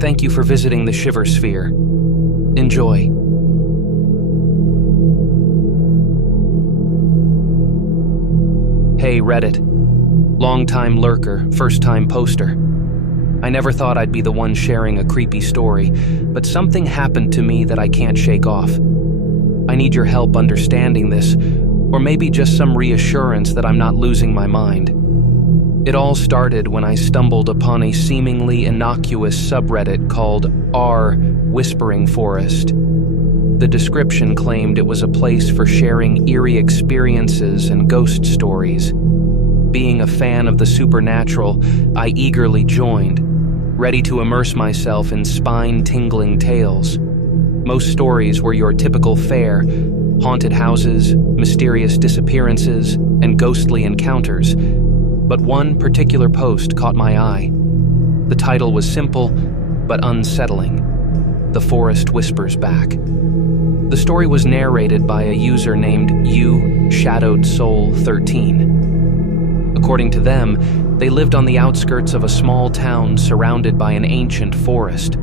Thank you for visiting the Shiver Sphere. Enjoy. Hey Reddit. Long-time lurker, first-time poster. I never thought I'd be the one sharing a creepy story, but something happened to me that I can't shake off. I need your help understanding this, or maybe just some reassurance that I'm not losing my mind. It all started when I stumbled upon a seemingly innocuous subreddit called r Whispering Forest. The description claimed it was a place for sharing eerie experiences and ghost stories. Being a fan of the supernatural, I eagerly joined, ready to immerse myself in spine-tingling tales. Most stories were your typical fare: haunted houses, mysterious disappearances, and ghostly encounters. But one particular post caught my eye. The title was simple, but unsettling: The Forest Whispers Back. The story was narrated by a user named Shadowed Soul 13. According to them, they lived on the outskirts of a small town surrounded by an ancient forest.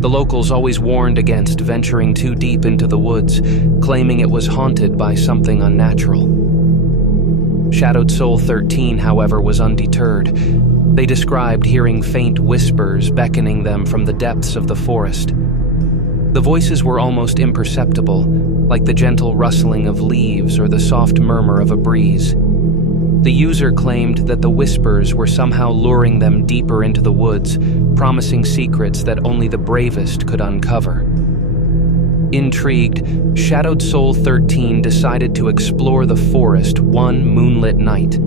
The locals always warned against venturing too deep into the woods, claiming it was haunted by something unnatural. Shadowed Soul 13, however, was undeterred. They described hearing faint whispers beckoning them from the depths of the forest. The voices were almost imperceptible, like the gentle rustling of leaves or the soft murmur of a breeze. The user claimed that the whispers were somehow luring them deeper into the woods, promising secrets that only the bravest could uncover. Intrigued, Shadowed Soul 13 decided to explore the forest one moonlit night.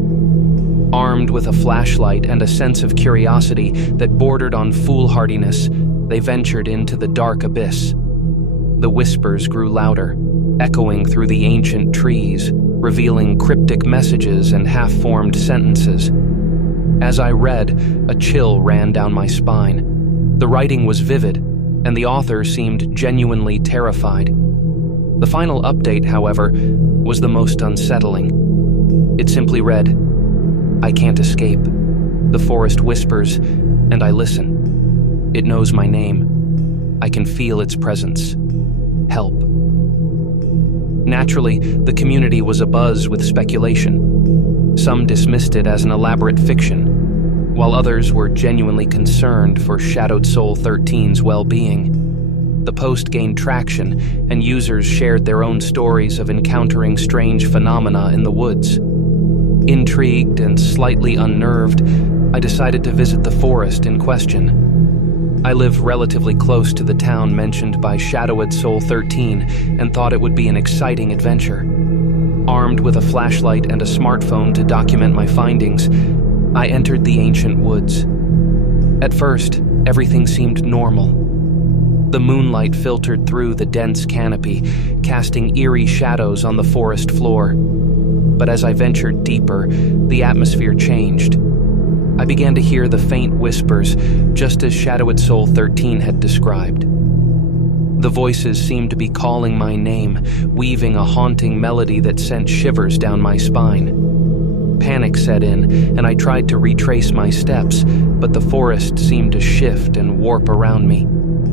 Armed with a flashlight and a sense of curiosity that bordered on foolhardiness, they ventured into the dark abyss. The whispers grew louder, echoing through the ancient trees, revealing cryptic messages and half-formed sentences. As I read, a chill ran down my spine. The writing was vivid, and the author seemed genuinely terrified. The final update, however, was the most unsettling. It simply read, "I can't escape. The forest whispers, and I listen. It knows my name. I can feel its presence. Help." Naturally, the community was abuzz with speculation. Some dismissed it as an elaborate fiction, while others were genuinely concerned for Shadowed Soul 13's well-being. The post gained traction, and users shared their own stories of encountering strange phenomena in the woods. Intrigued and slightly unnerved, I decided to visit the forest in question. I live relatively close to the town mentioned by Shadowed Soul 13 and thought it would be an exciting adventure. Armed with a flashlight and a smartphone to document my findings, I entered the ancient woods. At first, everything seemed normal. The moonlight filtered through the dense canopy, casting eerie shadows on the forest floor. But as I ventured deeper, the atmosphere changed. I began to hear the faint whispers, just as Shadowed Soul 13 had described. The voices seemed to be calling my name, weaving a haunting melody that sent shivers down my spine. Panic set in, and I tried to retrace my steps, but the forest seemed to shift and warp around me.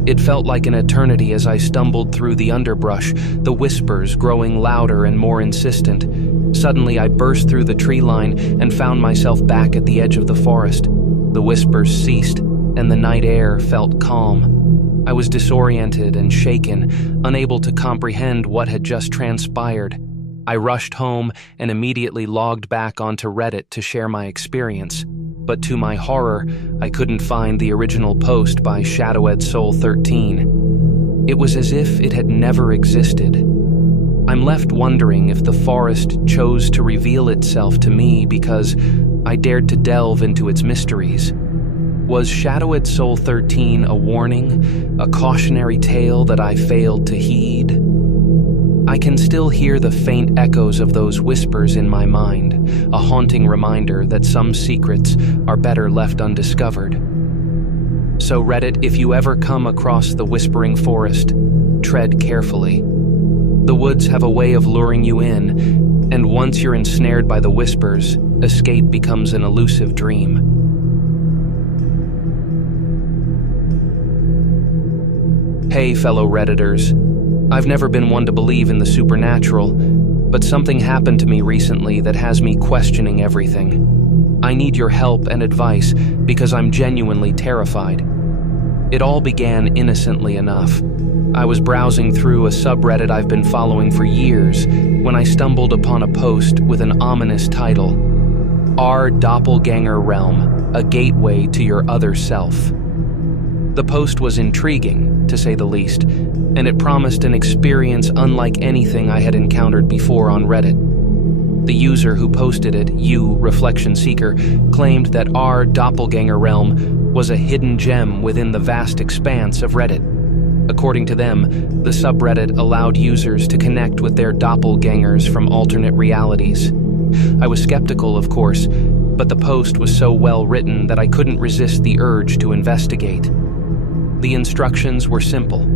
It felt like an eternity as I stumbled through the underbrush, the whispers growing louder and more insistent. Suddenly, I burst through the tree line and found myself back at the edge of the forest. The whispers ceased, and the night air felt calm. I was disoriented and shaken, unable to comprehend what had just transpired. I rushed home and immediately logged back onto Reddit to share my experience. But to my horror, I couldn't find the original post by Shadowed Soul 13. It was as if it had never existed. I'm left wondering if the forest chose to reveal itself to me because I dared to delve into its mysteries. Was Shadowed Soul 13 a warning, a cautionary tale that I failed to heed? I can still hear the faint echoes of those whispers in my mind, a haunting reminder that some secrets are better left undiscovered. So Reddit, if you ever come across the Whispering Forest, tread carefully. The woods have a way of luring you in, and once you're ensnared by the whispers, escape becomes an elusive dream. Hey, fellow Redditors. I've never been one to believe in the supernatural, but something happened to me recently that has me questioning everything. I need your help and advice because I'm genuinely terrified. It all began innocently enough. I was browsing through a subreddit I've been following for years when I stumbled upon a post with an ominous title, Our Doppelganger Realm, a Gateway to Your Other Self. The post was intriguing, to say the least, and it promised an experience unlike anything I had encountered before on Reddit. The user who posted it, You Reflection Seeker, claimed that Our Doppelganger Realm was a hidden gem within the vast expanse of Reddit. According to them, the subreddit allowed users to connect with their doppelgangers from alternate realities. I was skeptical, of course, but the post was so well written that I couldn't resist the urge to investigate. The instructions were simple.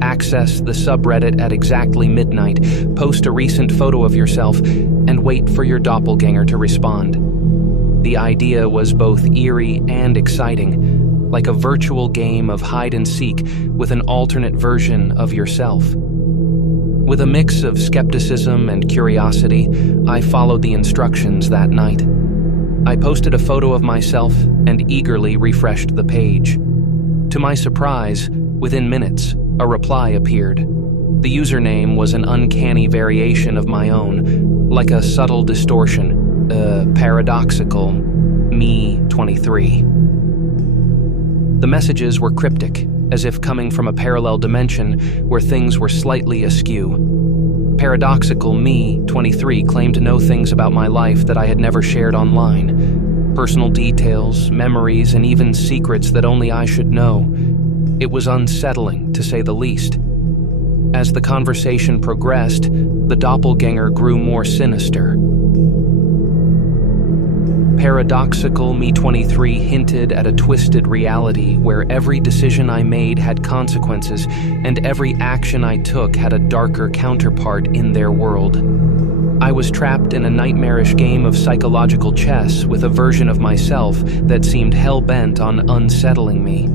Access the subreddit at exactly midnight, post a recent photo of yourself, and wait for your doppelganger to respond. The idea was both eerie and exciting, like a virtual game of hide and seek with an alternate version of yourself. With a mix of skepticism and curiosity, I followed the instructions that night. I posted a photo of myself and eagerly refreshed the page. To my surprise, within minutes, a reply appeared. The username was an uncanny variation of my own, like a subtle distortion, paradoxical, me 23. The messages were cryptic, as if coming from a parallel dimension where things were slightly askew. Paradoxical me 23 claimed to know things about my life that I had never shared online. Personal details, memories, and even secrets that only I should know. It was unsettling, to say the least. As the conversation progressed, the doppelganger grew more sinister. Paradoxical me 23 hinted at a twisted reality where every decision I made had consequences and every action I took had a darker counterpart in their world. I was trapped in a nightmarish game of psychological chess with a version of myself that seemed hell-bent on unsettling me.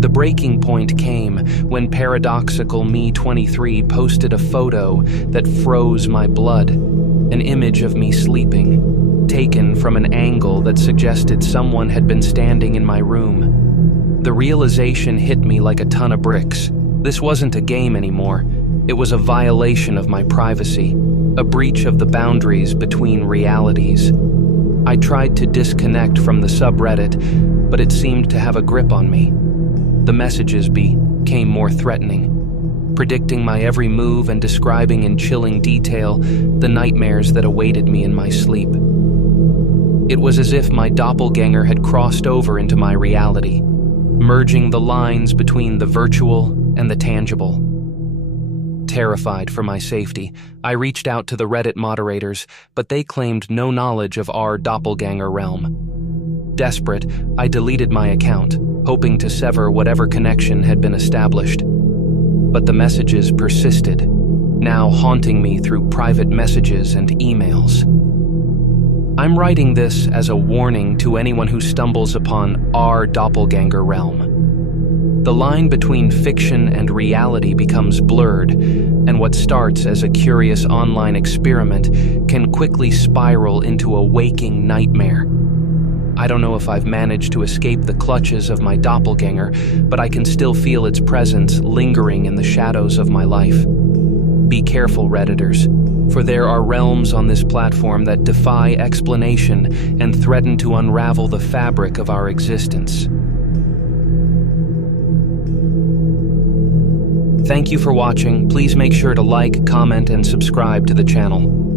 The breaking point came when Paradoxical me 23 posted a photo that froze my blood, an image of me sleeping, taken from an angle that suggested someone had been standing in my room. The realization hit me like a ton of bricks. This wasn't a game anymore. It was a violation of my privacy, a breach of the boundaries between realities. I tried to disconnect from the subreddit, but it seemed to have a grip on me. The messages became more threatening, predicting my every move and describing in chilling detail the nightmares that awaited me in my sleep. It was as if my doppelganger had crossed over into my reality, merging the lines between the virtual and the tangible. Terrified for my safety, I reached out to the Reddit moderators, but they claimed no knowledge of Our Doppelganger Realm. Desperate, I deleted my account, hoping to sever whatever connection had been established. But the messages persisted, now haunting me through private messages and emails. I'm writing this as a warning to anyone who stumbles upon Our Doppelganger Realm. The line between fiction and reality becomes blurred, and what starts as a curious online experiment can quickly spiral into a waking nightmare. I don't know if I've managed to escape the clutches of my doppelganger, but I can still feel its presence lingering in the shadows of my life. Be careful, Redditors, for there are realms on this platform that defy explanation and threaten to unravel the fabric of our existence. Thank you for watching. Please make sure to like, comment, and subscribe to the channel.